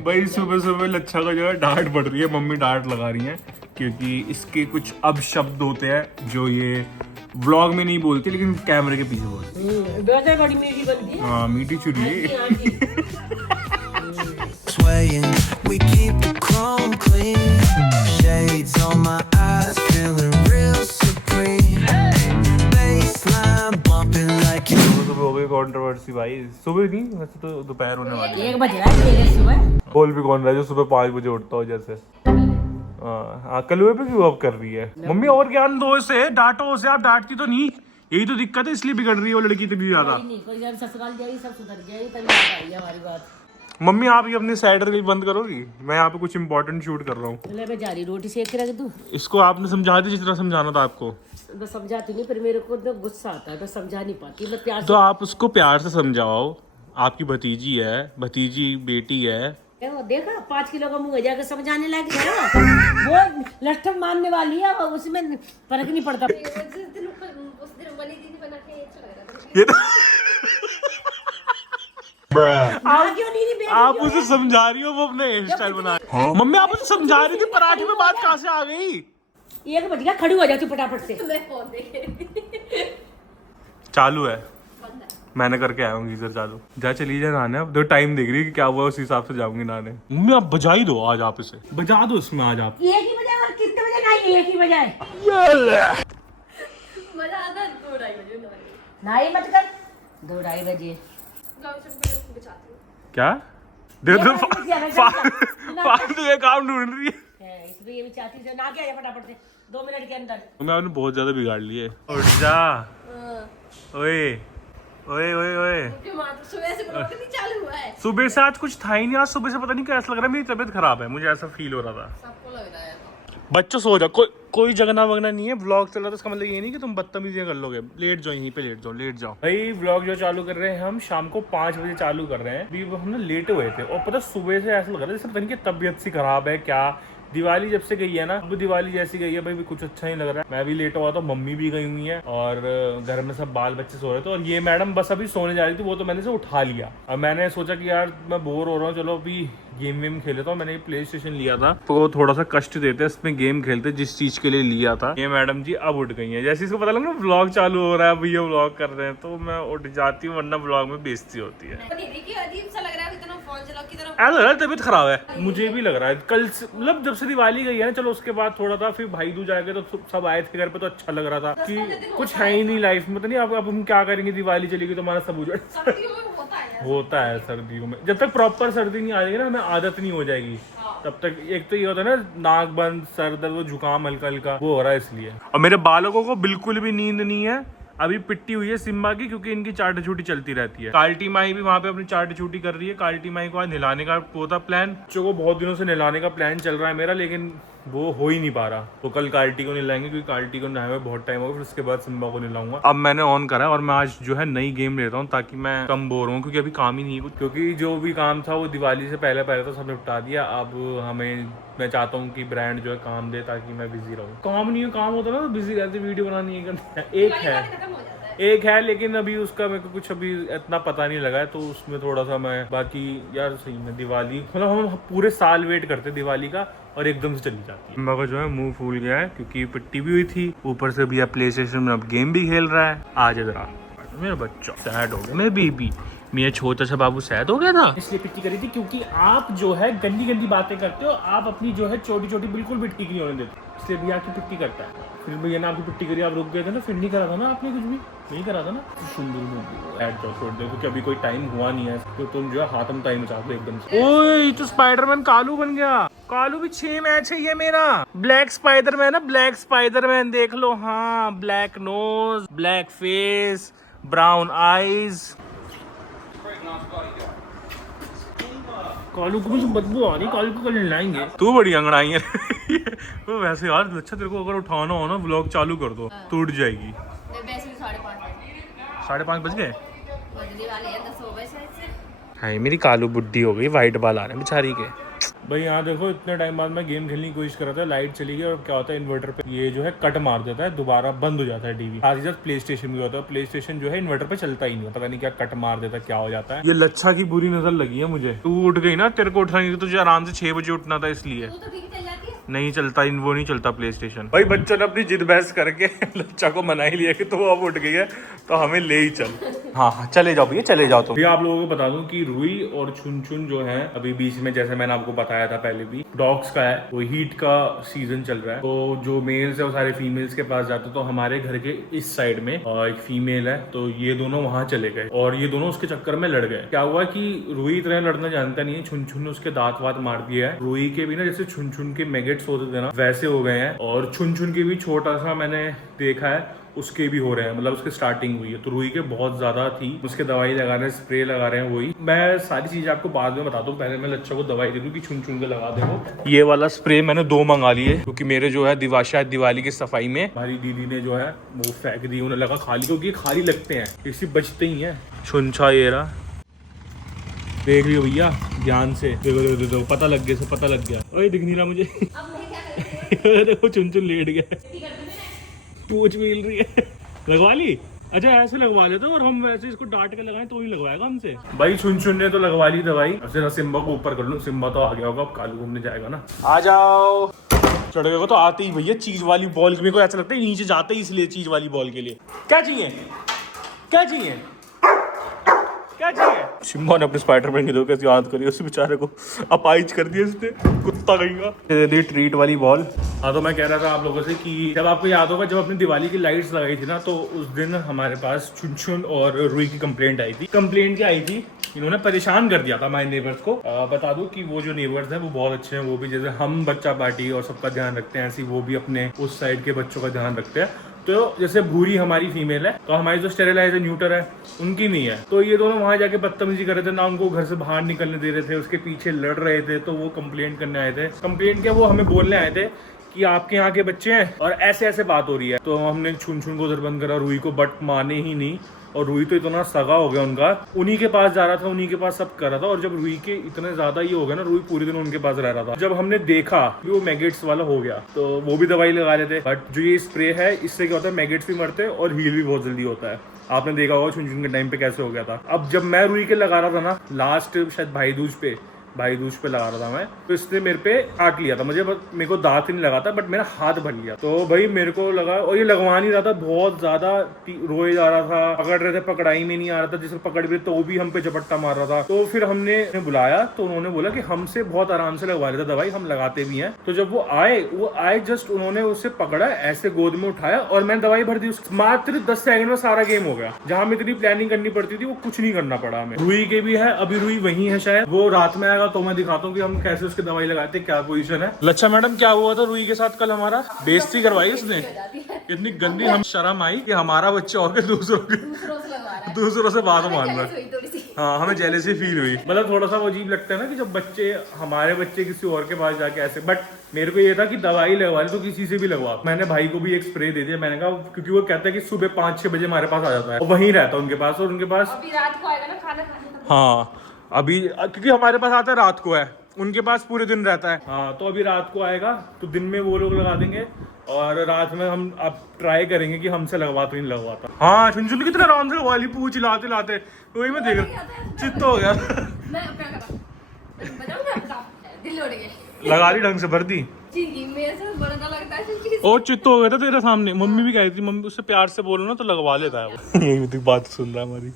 भाई सुबह सुबह लच्छा का जो है डांट पड़ रही है, मम्मी डांट लगा रही है क्योंकि इसके कुछ अपशब्द होते हैं जो ये व्लॉग में नहीं बोलती लेकिन कैमरे के पीछे बोलती। बड़ी मीठी बनती है। हाँ मीठी छुरी है। Swaying, we keep the chrome clean. Shades on my eyes, feeling real supreme. Baseline bumping like you. सुबह हो गई कंट्रोवर्सी भाई, सुबह नहीं वैसे तो दोपहर होने वाली है। 1 बज रहा है मेरे सुबह। बोल भी कौन रहा है जो सुबह 5 बजे उठता हो जैसे। हाँ कलुए पे क्यों अब कर रही है मम्मी? और ज्ञान दो इसे, डांटो उसे। आप डांटती तो नहीं, यही तो दिक्कत है, इसलिए बिगड़ रही है वो लड़की इतनी ज्यादा। कोई जब ससुराल जाएगी सब सुधर जाएगी, तभी बात आई हमारी बात। मम्मी आप ये अपनी साइड रील बंद करोगी? मैं यहाँ पे कुछ इंपॉर्टेंट शूट कर रहा हूँ। मैं जा रही रोटी सेक के रख दूं। इसको आपने समझा दी जितना समझाना था आपको। मैं समझाती नहीं, पर मेरे को तो गुस्सा आता है, मैं समझा नहीं पाती। मैं प्यार तो आप उसको प्यार से समझाओ, आपकी भतीजी है, भतीजी बेटी है। वो देखा 5 किलो का मुंह जाकर समझाने लग गया। वो लट्ठम मारने वाली है, उसमें फर्क नहीं पड़ता। ये तो क्यों नहीं आप उसे समझा रही हो, वो अपने हेयर स्टाइल बना रही है। मम्मी आप उसे समझा रही थी, पराठे में बात कहाँ से आ गई? 1 बज गया, खड़ी हो जाती फटाफट से। चालू है, मैंने करके आया हूँ गीजर चालू। जा चली जा नहाने, अब तो टाइम देख रही है कि क्या हुआ, उस हिसाब से जाऊंगी नहाने। मम्मी आप बजा ही दो आज, आप इसे बजा दो इसमें आज आप। 1 ही बजे और कितने बजे नहीं? 1 ही बजाए मजा आता 2-2:30 बजे नहीं मत कर 2-2:30 बजे। क्या दे दो फालतू ये काम ढूंढ रही है। इसलिए ये भी चाहती है ना क्या फटाफट से 2 मिनट के अंदर। मैं आपने बहुत ज्यादा बिगाड़ लिए। उठ जा, ओए ओए ओए ओए। सुबह से ब्लॉग नहीं चालू हुआ है। सुबह से आज कुछ था ही नहीं। आज सुबह से पता नहीं कैसा लग रहा है, मेरी तबीयत खराब है, मुझे ऐसा फील हो रहा था। सबको लग रहा है। बच्चों सो जाओ, कोई जगना वगना नहीं है। व्लॉग चल रहा था, इसका मतलब ये नहीं कि तुम बदतमीजियां कर लोगे। लेट जाओ, यहीं पे लेट जाओ भाई। व्लॉग जो चालू कर रहे हैं हम शाम को 5 बजे चालू कर रहे हैं। अभी हम ना लेट हुए थे और पता सुबह से ऐसा लग रहा है जैसे पता नहीं कि तबीयत सी खराब है क्या। दिवाली जब से गई है ना, अब दिवाली जैसी गई है भाई, कुछ अच्छा नहीं लग रहा है। मैं भी लेट हुआ था, मम्मी भी गई हुई है और घर में सब बाल बच्चे सो रहे थे। और ये मैडम बस अभी सोने जा रही थी, वो तो मैंने से उठा लिया। अब मैंने सोचा कि यार मैं बोर हो रहा हूँ, चलो अभी गेम वेम खेलता हूँ। मैंने प्ले स्टेशन लिया था तो वो थोड़ा सा कष्ट देते हैं इसमें गेम खेलते, जिस चीज के लिए लिया था। ये मैडम जी अब उठ गई है, जैसे इसको पता लगा ना व्लॉग चालू हो रहा है, भैया व्लॉग कर रहे हैं, तो मैं उठ जाती हूँ, वरना व्लॉग में बेइज्जती होती है। अजीब सा लग रहा है, इतना फोन चलाओ की तरफ। ऐसा लग रहा है तबीयत खराब है, मुझे भी लग रहा है। कल मतलब जब से दिवाली गई है ना, चलो उसके बाद थोड़ा था, फिर भाई दूज आएगा तो सब आए थे घर पे, तो अच्छा लग रहा था कि कुछ है ही नहीं लाइफ में। तो नहीं अब हम क्या करेंगे, दिवाली चलेगी तो हमारा सब उजड़। होता है सर्दियों में, जब तक प्रॉपर सर्दी नहीं आ जाएगी ना, हमें आदत नहीं हो जाएगी तब तक। एक तो ये होता है ना नाक बंद, सर दर्द, वो जुकाम हल्का हल्का वो हो रहा है इसलिए। और मेरे बालकों को बिल्कुल भी नींद नहीं है, अभी पिट्टी हुई है सिम्बा की, क्योंकि इनकी चाटी छूटी चलती रहती है। काल्टी माई भी वहाँ पे अपनी चाटी छूटी कर रही है। काल्टी माई को आज नहलाने का होता प्लान, बच्चों को बहुत दिनों से नहलाने का प्लान चल रहा है मेरा, लेकिन वो हो ही नहीं पा रहा। तो कल कार्टी को नहलाएंगे, क्योंकि कार्टी को नहाए हुए बहुत टाइम होगा, फिर उसके बाद सिम्बा को नहलाऊंगा। अब मैंने ऑन करा है और मैं आज जो है नई गेम लेता हूँ ताकि मैं कम बोर हूँ, क्योंकि अभी काम ही नहीं है कुछ। क्योंकि जो भी काम था वो दिवाली से पहले तो सब निपटा दिया। अब मैं चाहता हूँ कि ब्रांड जो है काम दे ताकि मैं बिजी रहूँ। काम नहीं है, काम होता ना तो बिजी रहते, वीडियो बनानी है। एक है लेकिन अभी उसका मेरे को कुछ अभी इतना पता नहीं लगा है, तो उसमें थोड़ा सा मैं बाकी यार सही में दिवाली मतलब हम पूरे साल वेट करते दिवाली का और एकदम से चली जाती है। मेरे को जो है मुंह फूल गया है क्योंकि पिट्टी भी हुई थी, ऊपर से भैया प्ले स्टेशन में अब गेम भी खेल रहा है। आज इधर मेरा बच्चा सैड हो गया, मेरा बेबी, मेरा छोटा सा बाबू सैड हो गया था, इसलिए पिट्टी करी थी। क्योंकि आप जो है गंदी गंदी बातें करते हो, आप अपनी जो है छोटी छोटी बिल्कुल भी ठीक नहीं होने देते, इसलिए भैया आपकी पिट्टी करता है। फिर भैया ने आपकी पिट्टी करी, आप रुक गए थे ना, फिर नहीं करा था ना आपने, कुछ भी नहीं करा था ना। सुंदर ऐड जाओ छोड़ दो, क्योंकि अभी कोई टाइम हुआ नहीं है, तो तुम जो है हाथम टाइम चाहते हो एकदम से। ओए तो स्पाइडरमैन कालू बन गया। कालू भी 6 मैच है ये मेरा। ब्लैक स्पाइडरमैन है, ब्लैक स्पाइडरमैन देख लो। हाँ, black nose, black face, brown eyes. Kalu को मुझे बदबू आ रही, कालू को कल लाएंगे। तू बड़ी अंगड़ाई है। तो वैसे यार अच्छा, तेरे को अगर उठाना हो ना व्लॉग चालू कर दो तो उठ जाएगी। 5:30 बज गए। हाय मेरी कालू बुड्ढी हो गई, वाइट बाल आ रहे हैं बेचारी के। भाई यहाँ देखो इतने टाइम बाद मैं गेम खेलने की कोशिश कर रहा था, लाइट चली गई और क्या होता है इन्वर्टर पे ये जो है कट मार देता है, दोबारा बंद हो जाता है टीवी। आज ही प्ले स्टेशन भी होता है, प्ले स्टेशन जो है इन्वर्टर पे चलता ही नहीं है, पता नहीं क्या कट मार देता है, क्या हो जाता है। ये लच्छा की बुरी नजर लगी है मुझे। तू उठ गई ना, तेरे को उठना नहीं, तुझे आराम से 6 बजे उठना था इसलिए। तो टीवी चल जाती है। नहीं चलता, वो नहीं चलता प्ले स्टेशन। भाई बच्चों ने अपनी जिद बहस करके लच्छा को मना ही लिया कि तो अब उठ गई है तो हमें ले ही चल। हाँ चले जाओ भैया, चले जाओ। तो भैया आप लोगों को बता दूं कि रुई और छुन छुन जो है अभी बीच में, जैसे मैंने आपको बताया था पहले भी, डॉग्स का है, वो हीट का सीजन चल रहा है, तो जो मेल्स है वो सारे फीमेल्स के पास जाते हैं। तो हमारे घर के इस साइड में एक फीमेल है, तो ये दोनों वहां चले गए और ये दोनों उसके चक्कर में लड़ गए। क्या हुआ कि रुई इतना लड़ना जानता नहीं है, छुन छुन ने उसके दांत वात मार दिया है। रुई के भी ना जैसे छुन छुन के मैगेट्स होते थे ना वैसे हो गए हैं, और छुन छुन के भी छोटा सा मैंने देखा है उसके भी हो रहे हैं, मतलब उसकी स्टार्टिंग हुई है। तो रुई के बहुत ज्यादा थी, उसके दवाई लगा रहे हैं, स्प्रे लगा रहे हैं। वही मैं सारी चीजें आपको बाद में बताता हूँ, पहले मैं लच्छा को दवाई दे दूँ कि छुन छुन के लगा दे वो। ये वाला स्प्रे मैंने 2 मंगा लिए क्योंकि मेरे जो है शायद दिवाली की सफाई में हमारी दीदी ने जो है वो फेंक दी, उन्हें लगा खाली, क्योंकि ये खाली लगते हैं, इसी बचते ही है। छुनछा ये रहा, देख लियो भैया ध्यान से, देखो पता लग गया, पता लग गया। ओए दिख नहीं रहा मुझे। अब मैं क्या करूँ? देखो चुन चुन लेट गया, पूछ मिल रही है। लगवा ली? अच्छा ऐसे लगवा लेते और हम वैसे इसको डांट के लगाएं तो ही लगवाएगा हमसे। भाई छुन छुन ने तो लगवा ली दवाई, अब जरा सिम्बा को ऊपर कर लूं, सिम्बा तो आ गया होगा, अब कालू घूमने जाएगा ना। आ जाओ। चढ़ गए तो आते ही भैया चीज वाली बॉल, मेरे को ऐसा लगता है नीचे जाते ही इसलिए चीज वाली बॉल के लिए। क्या चाहिए, क्या चाहिए, क्या चाहिए? सिम्बा ने अपने स्पाइडरमैन की दो कैसे याद करी, उस बेचारे को अपाइज कर दिया इसने, कुत्ता कहेगा। दे दी ट्रीट वाली बॉल। हाँ तो मैं कह रहा था आप लोगों से कि जब आपको याद होगा, जब अपनी दिवाली की लाइट्स लगाई थी ना, तो उस दिन हमारे पास छुन छुन और रुई की कंप्लेंट आई थी। कंप्लेंट क्या आई थी, इन्होंने परेशान कर दिया था हमारे नेबर्स को। बता दूं कि वो जो नेबर्स हैं वो बहुत अच्छे हैं, वो भी जैसे हम बच्चा पार्टी और सबका ध्यान रखते हैं, ऐसे वो भी अपने उस साइड के बच्चों का ध्यान रखते हैं। तो जैसे भूरी हमारी फीमेल है, तो हमारी जो स्टेरिलाइज न्यूटर है उनकी नहीं है, तो ये दोनों वहां जाके बदतमीजी कर रहे थे ना, उनको घर से बाहर निकलने दे रहे थे, उसके पीछे लड़ रहे थे। तो वो कंप्लेंट करने आए थे। कंप्लेंट क्या, वो हमें बोलने आए थे कि आपके यहाँ के बच्चे हैं और ऐसे ऐसे बात हो रही है। तो हमने छुन छुन को उधर बंद करा, रुई को बट माने ही नहीं, और रुई तो इतना सगा हो गया उनका, उन्हीं के पास जा रहा था, उन्हीं के पास सब कर रहा था। और जब रुई के इतने ज्यादा ये हो गया ना, रुई पूरे दिन उनके पास रह रहा था। जब हमने देखा कि वो मैगेट्स वाला हो गया, तो वो भी दवाई लगा लेते। बट जो ये स्प्रे है, इससे क्या होता है, मैगेट्स भी मरते हैं और हील भी बहुत जल्दी होता है। आपने देखा होगा छुन छुन के टाइम पे कैसे हो गया था। अब जब मैं रुई के लगा रहा था ना, लास्ट शायद भाई दूज पे लगा रहा था मैं, तो इसने मेरे पे काट लिया था। मेरे को दांत नहीं लगा था, बट मेरा हाथ भर लिया। तो भाई मेरे को लगा, और ये लगवा नहीं रहा था, बहुत ज्यादा रोए जा रहा था, पकड़ रहे थे, पकड़ाई में नहीं आ रहा था, जिसको पकड़ भी तो वो भी हम पे झपट्टा मार रहा था। तो फिर हमने बुलाया, तो उन्होंने बोला कि हमसे बहुत आराम से लगवा लेता दवाई, हम लगाते भी हैं। तो जब वो आए जस्ट उन्होंने उससे पकड़ा, ऐसे गोद में उठाया और मैंने दवाई भर दी। मात्र 10 सेकंड में सारा गेम हो गया। जहां में इतनी प्लानिंग करनी पड़ती थी, वो कुछ नहीं करना पड़ा हमें। रुई के भी है, अभी रुई वही है, शायद वो रात में आएगा तो मैं दिखाता हूँ कि हम कैसे उसकी दवाई लगाते, क्या पोजीशन है। लच्छा मैडम क्या हुआ था रुई के साथ कल, हमारा बेइज्जती करवाई उसने, इतनी गंदी, हम शर्म आई कि हमारा बच्चा और के दूसरों से बात मान रहा है। हाँ हमें जेलसी फील हुई, मतलब थोड़ा सा वो अजीब लगता है ना कि जब हमारे बच्चे किसी और के पास जाके ऐसे। बट मेरे को ये था कि दवाई लगवा ले तो किसी से भी लगवा। मैंने भाई को भी एक स्प्रे दे दिया, मैंने कहा, क्योंकि वो कहता है कि सुबह 5-6 बजे हमारे पास आ जाता है और वहीं रहता है उनके पास, और उनके पास अभी रात को आएगा ना खाना खाने। हाँ अभी क्योंकि हमारे पास आता है रात को है, उनके पास पूरे दिन रहता है। हाँ तो अभी रात को आएगा, तो दिन में वो लोग लगा देंगे और रात में हम अब ट्राई करेंगे कि हमसे लगवा तो नहीं लगवाता। हाँ छुन छुन कितना आराम से लगवा ली, पूछ लाते लाते, वही मैं देख चित्त हो गया। मैं क्या करा बताऊं ना, बता दिल उड़ गया, लगा ली ढंग से, भर दी जी। मेरे से बड़ा लगता है और चित्त हो गया था तेरे सामने। मम्मी भी कह रही थी, मम्मी उससे प्यार से बोलो ना तो लगवा लेता है वो। यही तो बात सुन रहा है हमारी,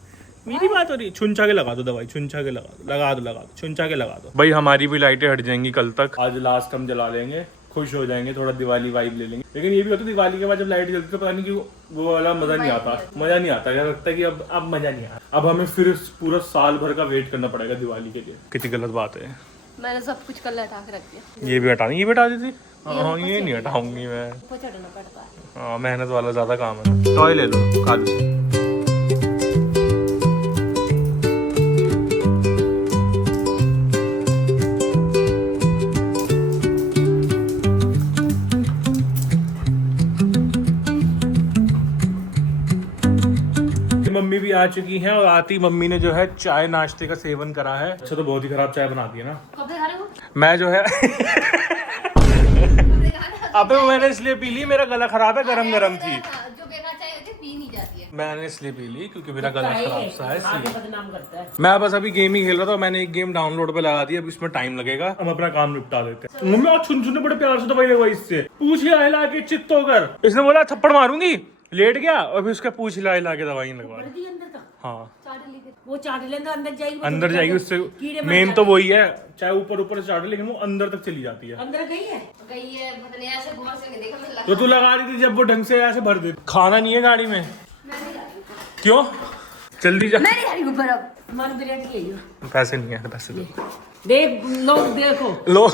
मेरी बात हो रही। छुनछा के लगा दो दवाई, छुनछा के लगा दो, छुनछा के लगा दो। भाई हमारी भी लाइटें हट जाएंगी कल तक, आज लास्ट हम जला लेंगे, खुश हो जाएंगे, थोड़ा दिवाली वाइब ले लेंगे। लेकिन ये भी होता है दिवाली के बाद जब लाइट जलती तो पता नहीं क्यों वो वाला मजा नहीं आता, क्या लगता है कि अब मजा नहीं आता। अब हमें फिर पूरा साल भर का वेट करना पड़ेगा दिवाली के लिए। कितनी गलत बात है, मैंने सब कुछ कल हटा के रख दिया। ये भी हटानी, ये भी हटा दी थी। हाँ ये नहीं हटाऊंगी मैं, ऊपर चढ़ना पड़ता है। हाँ मेहनत वाला ज्यादा काम है। टॉय ले लो कालू से। मम्मी भी आ चुकी हैं और आती मम्मी ने जो है चाय नाश्ते का सेवन करा है। अच्छा तो बहुत ही खराब चाय बनाती है ना। कब से खा रहे हो? मैं जो है अबे मैंने इसलिए पी ली, मेरा गला खराब है, गरम गरम थी। जो बेकार चाय होती है पी नहीं जाती है। मैंने इसलिए पी ली क्योंकि मेरा गला खराब सा है आगे इसलिए। बदनाम करता है। मैं बस अभी गेम ही खेल रहा था, मैंने एक गेम डाउनलोड पे लगा दी, अब इसमें टाइम लगेगा, हम अपना काम निपटा देते हैं। मम्मी और छुन ने बड़े प्यार से दवाई लगवाई इससे, पूछ हिला के चित्त होकर। इसने बोला थप्पड़ मारूंगी, लेट गया और फिर उसका पूछ हिला के दवाई लगवा दी। अंदर तक हाँ वो चाट लेंगे, अंदर जाएगी, अंदर जाएगी, उससे कीड़े मर मेन जाते तो वही है, चाहे ऊपर ऊपर से चाटे लेकिन वो अंदर तक चली जाती है। अंदर गई है। गई है पता नहीं, ऐसे घुमा से नहीं देखा मैंने। तो तू लगा रही थी जब वो ढंग से ऐसे भर दे। खाना नहीं है गाड़ी में, क्यों? जल्दी जा। मैं नहीं जा रही ऊपर अब। हमारी बिरयानी यही हो। पैसे नहीं है, पैसे दो। देख लोग देखो लो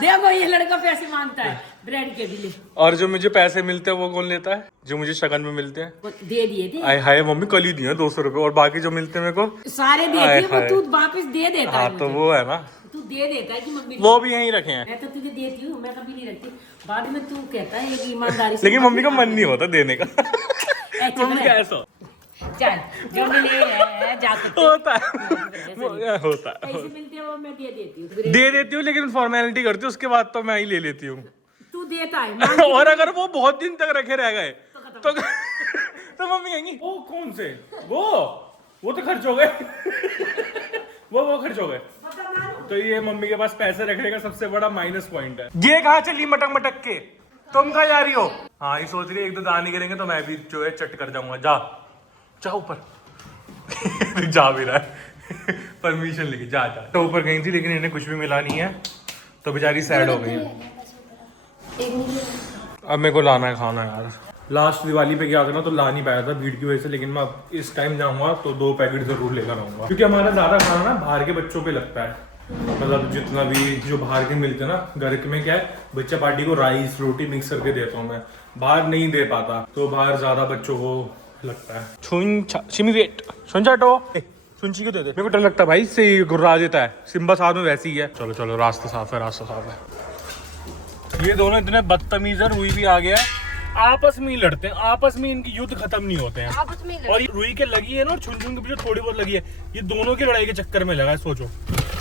देखो ये लड़का पैसे मांगता है ब्रेड के भी ले। और जो मुझे पैसे मिलते हैं वो कौन लेता है? जो मुझे शगन में मिलते हैं। वो दे दिए थे आए हाय मम्मी कल ही दिए 200 रुपए, और बाकी जो मिलते हैं मेरे को सारे देते आए हैं, वो हाय। तू वापस दे देता हाँ है तो मुझे। वो है ना, तू दे देता है कि मम्मी वो भी यहीं रखे हैं। मैं तो तुझे देती हूँ, मैं कभी नहीं रखती। बाद में तू कहता है कि ईमानदारी से। लेकिन मम्मी का मन नहीं होता देने का। ऐसे मम्मी का ऐसा चल जो मिले जा सकते होता है, वो होता है। पैसे मिलते हैं वो मैं दे देती हूँ। दे देती हूँ लेकिन फॉर्मेलिटी करती हूँ, उसके बाद तो मैं ही ले लेती हूँ। तू देता है और अगर वो बहुत दिन तक रखे रह गए तो मम्मी कहेंगी वो कौन से वो तो खर्च हो गए। वो खर्च हो गए। तो ये मम्मी के पास पैसे रखने का सबसे बड़ा माइनस पॉइंट है। ये कहाँ चली मटक मटक के, तुम कहाँ जा रही हो? हाँ ये सोच रही है एक दो दान ही करेंगे तो मैं भी जो है चट कर जाऊंगा। जा ऊपर। जा भी रहा है परमिशन लेके, जा तो ऊपर गई थी लेकिन इन्हें कुछ भी मिला नहीं है तो बेचारी सैड हो गई है। अब मेरे को लाना है खाना यार। लास्ट दिवाली पे गया था ना तो ला नहीं पाया था भीड़ की वजह से, लेकिन मैं अब इस टाइम जाऊंगा तो 2 पैकेट जरूर लेकर आऊंगा क्योंकि हमारा ज्यादा खाना ना बाहर के बच्चों पे लगता है। मतलब जितना भी जो बाहर के मिलते हैं ना, घर के में क्या है बच्चा पार्टी को राइस रोटी मिक्स करके देता हूँ मैं, बाहर नहीं दे पाता तो बाहर ज्यादा बच्चों को लगता है। सुनची क्यों दे दे? मेरे को डर लगता है भाई, इससे गुर्रा देता है। सिम्बा साथ में वैसी ही है। चलो चलो रास्ता साफ है, रास्ता साफ है। ये दोनों इतने बदतमीज है, रुई भी आ गया है, आपस में ही लड़ते हैं, आपस में इनकी युद्ध खत्म नहीं होते हैं। आपस में और ये रुई के लगी है ना और छुन के पीछे थोड़ी बहुत लगी है, ये दोनों की लड़ाई के चक्कर में लगा है। सोचो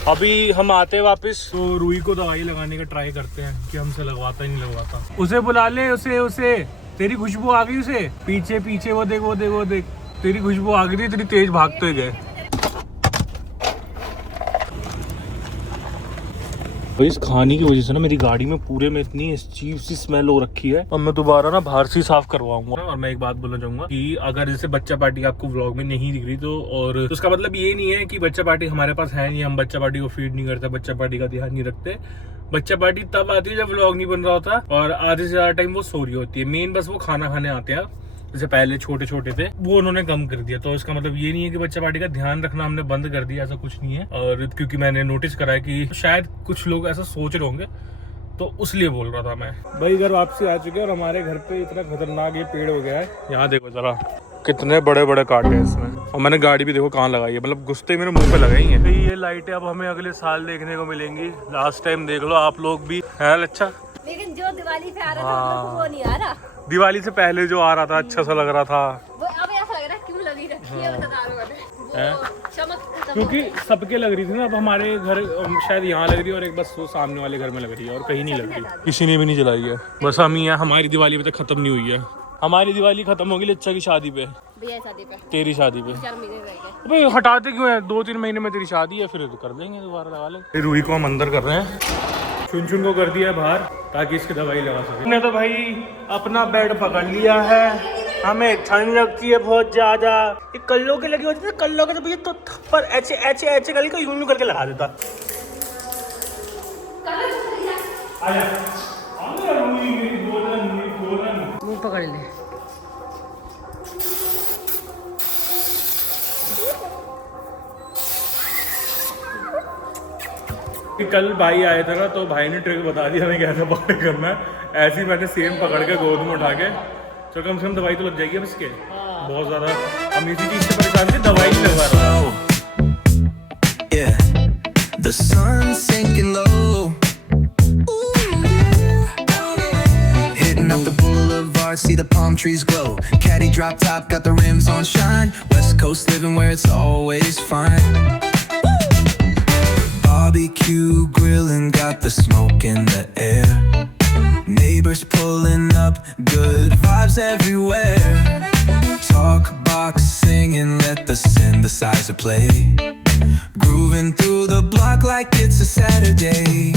अभी हम आते हैं वापस तो रुई को दवाई लगाने का ट्राई करते हैं कि हमसे लगवाता ही नहीं लगवाता। उसे बुला ले, उसे तेरी खुशबू आ गई, उसे पीछे पीछे वो देख तेरी खुशबू आ गई थी, तेरी तेज भागते हुए गए। इस खाने की वजह से ना मेरी गाड़ी में पूरे में इतनी अजीब सी स्मेल हो रखी है और मैं दोबारा ना बाहर से साफ करवाऊंगा। और मैं एक बात बोलना चाहूंगा कि अगर जैसे बच्चा पार्टी आपको व्लॉग में नहीं दिख रही तो, और उसका मतलब ये नहीं है कि बच्चा पार्टी हमारे पास है नहीं, हम बच्चा पार्टी को फीड नहीं करते, बच्चा पार्टी का ध्यान नहीं रखते। बच्चा पार्टी तब आती है जब व्लॉग नहीं बन रहा होता और आधे से ज्यादा टाइम वो सो रही होती है। मेन बस वो खाना खाने आते हैं, जैसे पहले छोटे छोटे थे वो उन्होंने कम कर दिया। तो इसका मतलब ये नहीं है कि बच्चा पार्टी का ध्यान रखना हमने बंद कर दिया, ऐसा कुछ नहीं है। और क्योंकि मैंने नोटिस करा है कि शायद कुछ लोग ऐसा सोच रहे होंगे तो उसलिए बोल रहा था मैं। भाई घर वापसी आ चुके हैं और हमारे घर पे इतना खतरनाक ये पेड़ हो गया है। यहाँ देखो जरा कितने बड़े बड़े कांटे हैं इसमें, और मैंने गाड़ी भी देखो कहाँ लगाई है, मतलब घुसते ही मेरे मुंह पे लगाई है। ये लाइटें अब हमें अगले साल देखने को मिलेंगी। लास्ट टाइम देख लो आप लोग भी है। अच्छा लेकिन जो दिवाली पे आ रहा था वो नहीं आ रहा। दिवाली से पहले जो आ रहा था अच्छा सा लग रहा था, वो अब ऐसा लग रहा है क्यों लगी रखी है बता रहा हूं वो चमक खत्म क्योंकि सबके लग रही थी ना। अब हमारे घर शायद यहाँ लग रही है और एक बस वो सामने वाले घर में लग रही है और कहीं नहीं लग रही, किसी ने भी नहीं जलाई है। बस हम ही हैं, हमारी दिवाली अभी तक खत्म नहीं हुई है। हमारी दिवाली खत्म होगी लच्चा की शादी पे, भैया शादी पे तेरी शादी पे। 4 महीने रह गए। अबे हटाते क्यों है? 2-3 महीने में तेरी शादी है, फिर कर देंगे दोबारा लगा ले। रूही को हम अंदर कर रहे हैं, चुन को कर दिया है बाहर ताकि इसकी दवाई लगा सके। हमने तो भाई अपना बेड पकड़ लिया है, हमें ठंड लगती है बहुत ज्यादा। ये कल्लों के लगी होती है, कल्लों के तो भैया तो थप्पड़ ऐसे ऐसे ऐसे गली को यूं करके लगा देता। मुंह पकड़ ले। कल भाई आए थे ना तो भाई ने ट्रिक बता दी हमें कैसे पकड़ करना है। ऐसे ही मैंने सेम पकड़ के गोद में उठा के, तो कम से कम दवाई तो लग जाएगी अब इसके। बहुत ज्यादा हम इसी चीज से परेशान थे, दवाई नहीं लगवा रहा। Yeah, the sun's sinking low. Hitting up the boulevard, see the palm trees glow. Caddy drop top, got the rims on shine. West Coast living where it's always fine. Barbecue barbecue grilling, got the smoke in the air. Neighbors pulling up, good vibes everywhere. Talk box singing, let the synthesizer play. Grooving through the block like it's a Saturday.